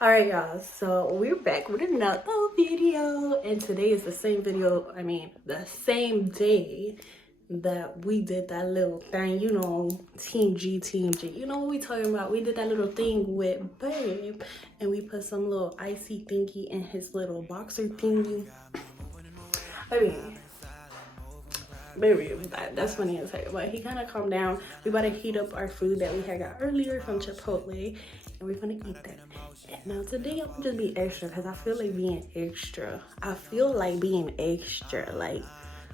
Alright y'all, so we're back with another video, and today is the same video, the same day that we did that little thing, you know, Team G, you know what we talking about. We did that little thing with Babe, and we put some little icy thingy in his little boxer thingy. Baby, that's funny as heck, but he kind of calmed down. We about to heat up our food that we had got earlier from Chipotle, and we're gonna eat that. And now today I'm gonna just be extra because I feel like being extra.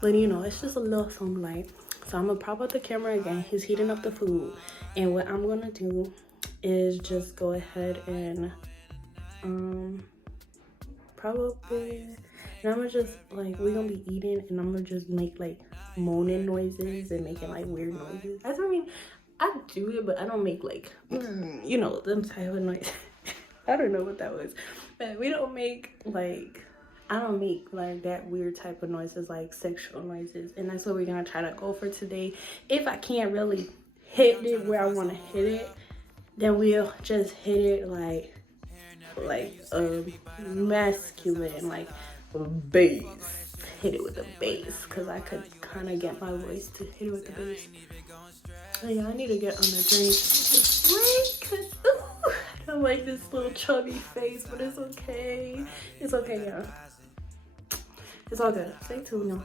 But you know, it's just a little something like. So I'm gonna prop up the camera again. He's heating up the food, and what I'm gonna do is just go ahead and probably. And I'm gonna just like, we're gonna be eating and I'm gonna just make like moaning noises and making like weird noises. I do it, but I don't make like, you know, them type of noise. I don't know what that was. But we don't make like, I don't make like that weird type of noises, like sexual noises. And that's what we're gonna try to go for today. If I can't really hit it where I wanna hit it, then we'll just hit it like masculine, like bass. Hit it with the bass, because I could kind of get my voice to hit it with the bass. Oh yeah, I need to get on the drink break, because I don't like this little chubby face, but it's okay. It's okay, y'all. It's all good. Stay tuned, y'all.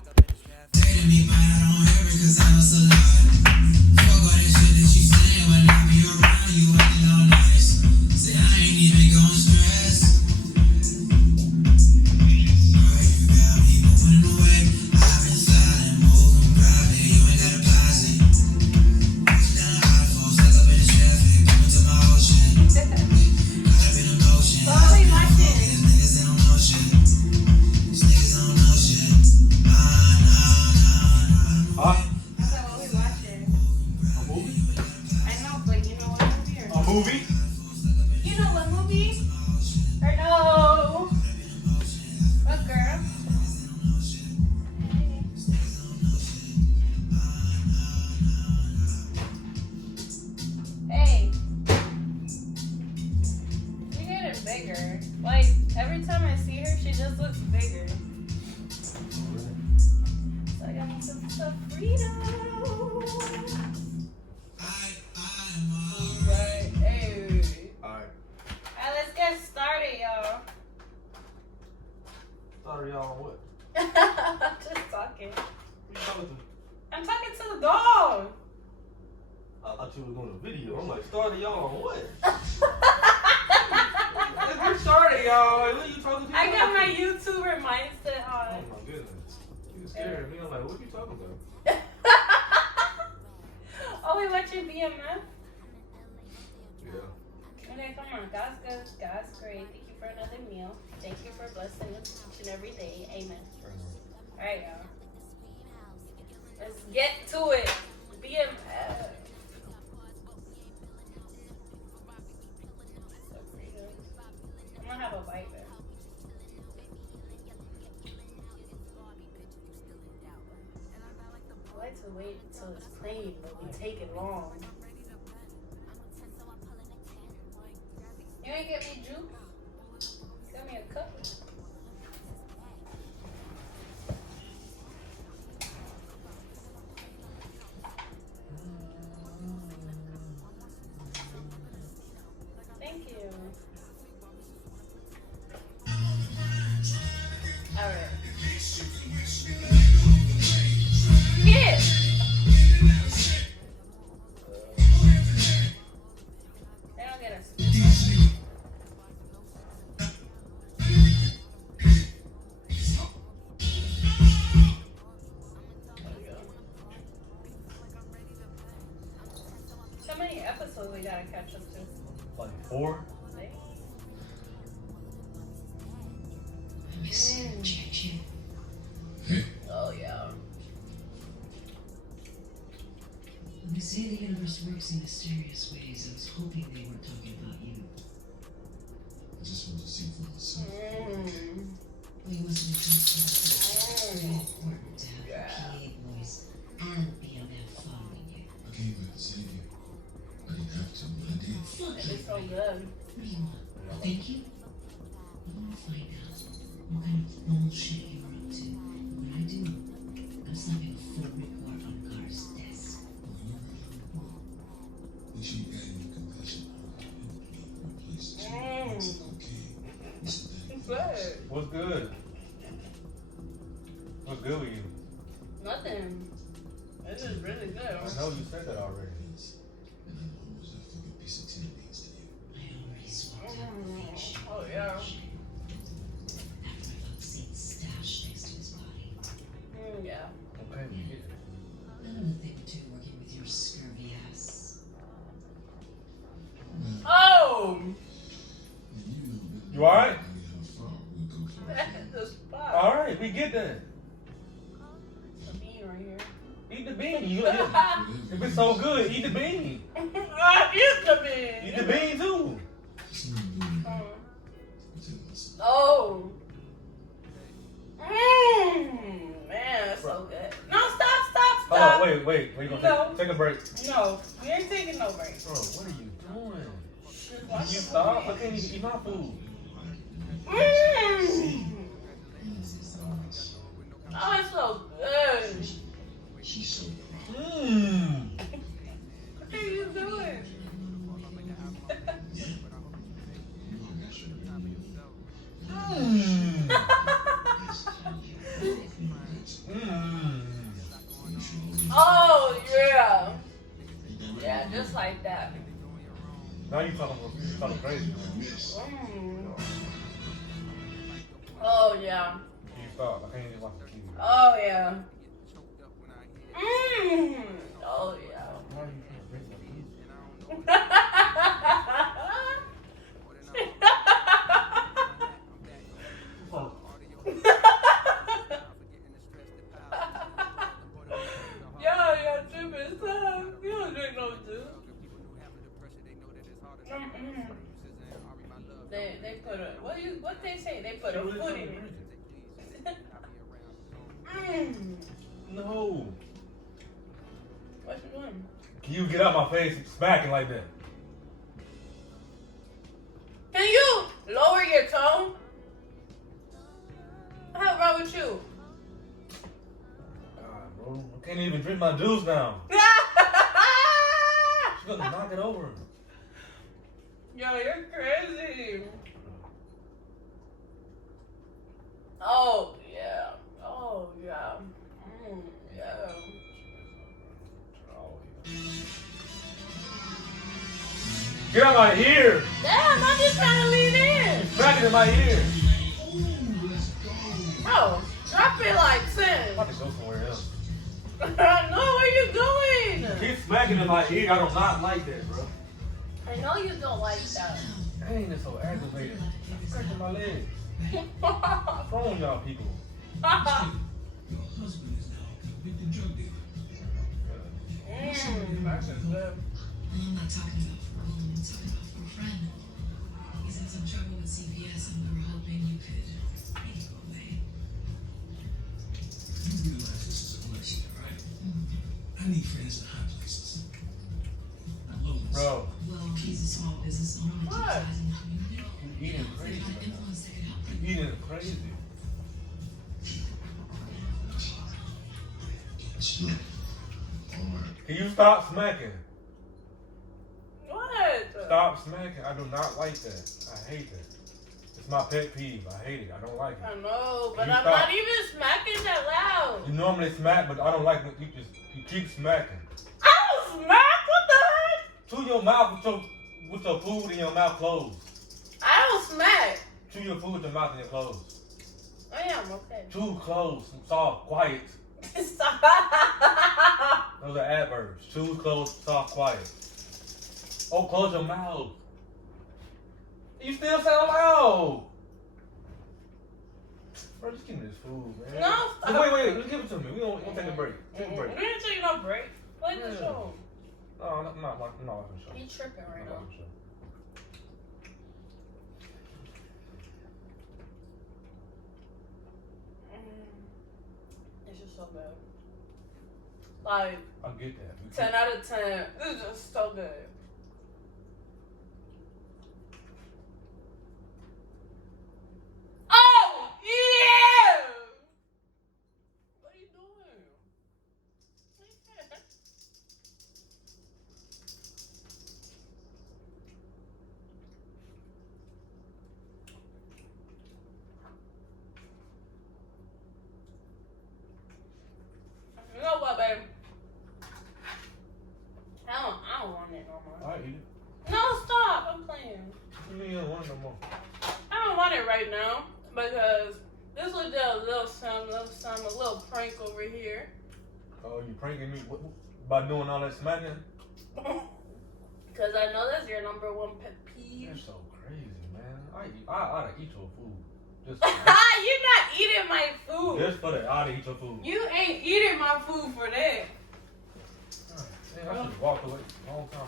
Movie? You know what movie? Or no? What girl? Hey. She getting bigger. Like, every time I see her, she just looks bigger. So I got some stuff freedom. Sorry, y'all, what? I'm just talking. Who you talking to? I'm talking to the dog. I thought you were doing a video. I'm like, started y'all on what? We're started, y'all. What are you talking to? I got my YouTuber mindset on. Oh my goodness. You scared me. I'm like, what are you talking about? Oh, we watching BMF? Yeah. Okay, come on. God's good. God's great. Thank you for another meal. Thank you for blessing us each and every day. Amen. All right, y'all. Let's get to it. BMF. So freedom. I'm gonna have a bite there. I like to wait until it's plain, but we take it long. You ain't get me juice? Got me a cup. Thank you. All right. Yeah. They don't get us. How many episodes we gotta catch up to? Like 4? Oh yeah. When they say the universe works in mysterious ways, I was hoping they weren't talking about you. I just want to see for myself. Well, you wasn't just very important to have a PA voice and BMF following you. I came back to save you. I didn't have to, but I did. Fuck It's you. so good. What do you want? Thank you? good with you? Nothing. This is really good. I know you said that already. And I know how much that fucking piece of tin means to you. I already swapped out the fake shit. Oh, yeah. After my vaccine stashed next to his body. Yeah. Okay, we get it. None of the thing to working with your scurvy ass. Oh! You alright? How far we'll go for it. That's the spot. Alright, we get that. The bean right here. Eat the bean. You, if it's so good, eat the bean. I eat the bean. Eat the bean too. It's not doing it. It's in us. Oh. Man, that's so good. No, stop. Hold on, wait. We're gonna No. take a break. No, we ain't taking no break. Bro, what are you doing? Shit, Can why you stop? I can't even eat my food. Oh, it's so good. She's so proud. Mmm. What are you doing? You know, I should have been Mmm. Mmm. Oh, yeah. Yeah, just like that. Now you talking crazy, man. Oh, yeah. You stop. I can't even watch the TV. Oh, yeah. Oh, yeah. Why are you trying to drink my food? Yo, tripping, son. You don't drink no juice. They put a what they say? They put a foot in it. No. What you doing? Can you get out my face smacking like that? Can you lower your tone? What's wrong with you? God, bro. I can't even drink my juice now. She's gonna knock it over. Yo, you're crazy. Oh yeah. Oh yeah. Yeah. Get out my ear! Damn, I'm just trying to lean in. Smacking in my ear. Oh, drop it like I'm 10. about to go somewhere else. No, where you going? Keep smacking in my ear. I do not like that, bro. I know you don't like that. Dang, it's so aggravating. I'm scratching my leg. What's wrong with y'all people? Your husband is now a convicted drug dealer. That's good. I'm not talking about for gold, I'm talking about for a friend. He's had some trouble with CPS and we were hoping you could make it go away. You realize this is a election, right? I need friends in high places. Not low ones. Bro, Well, he's a small business owner and keeps What? ties in the community. you eating They crazy find right now. influence that could help them. You eating crazy. Shit. All right. Can you stop smacking? What? Stop smacking. I do not like that. I hate that. It's my pet peeve. I hate it. I don't like I it. know, but You I'm stop. not even smacking that loud. You normally smack, but I don't like when you keep smacking. I don't smack? What the heck? Chew your mouth with your food in your mouth closed. I don't smack. Chew your food with your mouth in your closed. I am okay. Chew closed, soft, quiet. Stop. Those are adverbs. Chew closed, soft, quiet. Oh, close your mouth. You still sound loud. Bro, just give me this food, man. No, stop. Wait, just give it to me. We're gonna take a break. Take a We break. didn't take no break. Play the Yeah. show. No, I'm not watching the show. He tripping right I'm not now. watching the show. It's just so good. Like, I get that. 10 out of 10. It's just so good. Oh, yeah! What are you doing? on. I don't want it right now because this was just a little something, a little prank over here. Oh, you pranking me by doing all that smacking? Because I know that's your number one pet peeve. You're so crazy, man. I'd eat your food. Just You're not eating my food. just for that, I'd eat your food. You ain't eating my food for that. Damn, I should have walked away a long time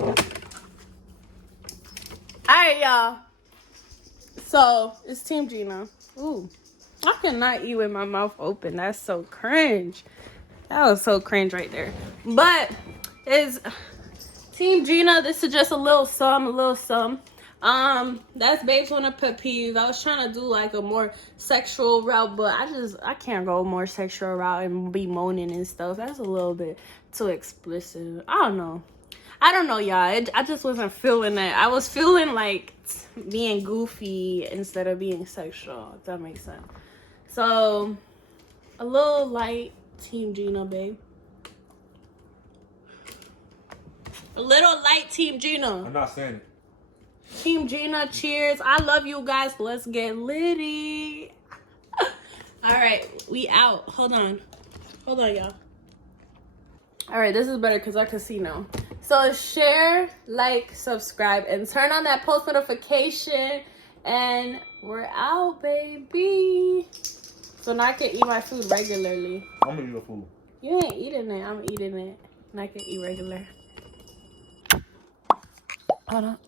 ago. Alright, y'all. So, it's Team Gina. Ooh. I cannot eat with my mouth open. That's so cringe. That was so cringe right there. But, it's Team Gina. This is just a little some. That's based on a pet peeve. I was trying to do like a more sexual route, but I can't go more sexual route and be moaning and stuff. That's a little bit too explicit. I don't know, y'all. I just wasn't feeling that. I was feeling like being goofy instead of being sexual, if that makes sense. So, a little light Team Gina, babe. A little light Team Gina. I'm not saying it. Team Gina, cheers. I love you guys. Let's get litty. All right, we out. Hold on, y'all. All right, this is better because I can see now. So share, like, subscribe, and turn on that post notification. And we're out, baby. So now I can eat my food regularly. I'm gonna eat your food. You ain't eating it. I'm eating it. And I can eat regular. Hold on.